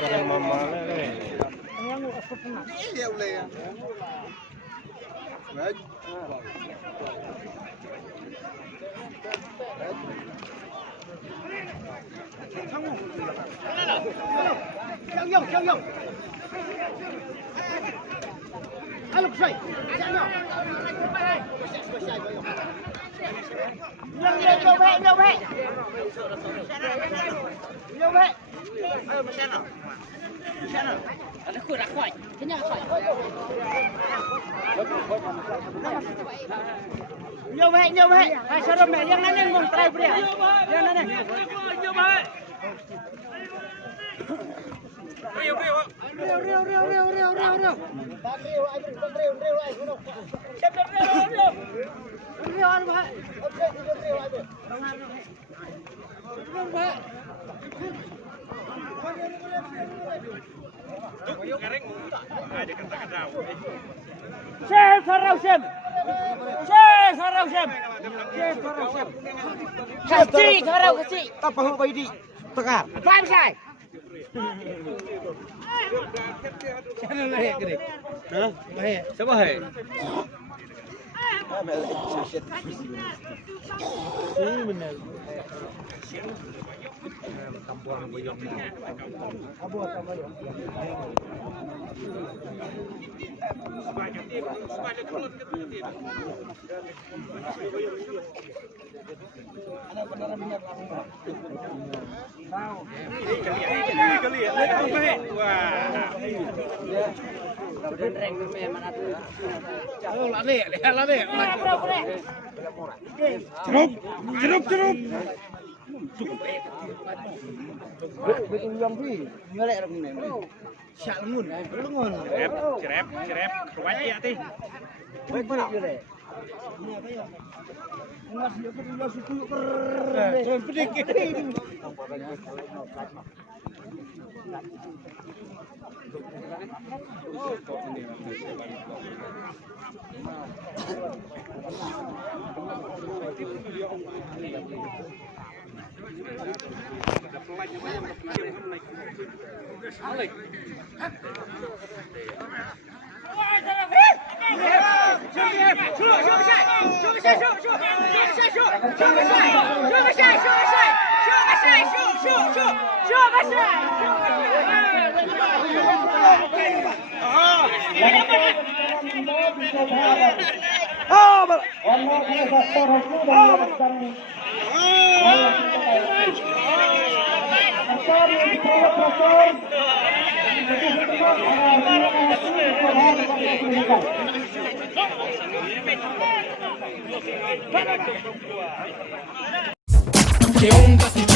kadang mama le. Alo xoay. Nhiều về. Nó khử ra khỏi. Thế nhà khỏi. Nhiều về. Hai sao đâu mẹ yang nanya ngomong try dia. Yang nanya. Nhiều về. Riu. Siap riu. Riu ăn vậy. Sarau xem. Kasih sarau kasih. Apa hu bai di? Tekar. Paham sai? Channel lahir ke ni? Hah? Lahir. Siapa hai? Ini benar. Tampuan boyong. Abu tambayong. Ada beneran minyak langsung. Tahu. Kali ya. Wah. Dan reng memang ada. Oh, lale. Cerup. Betul yang pi, ngelek dah ni. Syak lengun. Cerep, ruwet ya ti. Baik mana je le. Ngas dia tu dah suku ker. Jangan pedik. ¿Qué onda?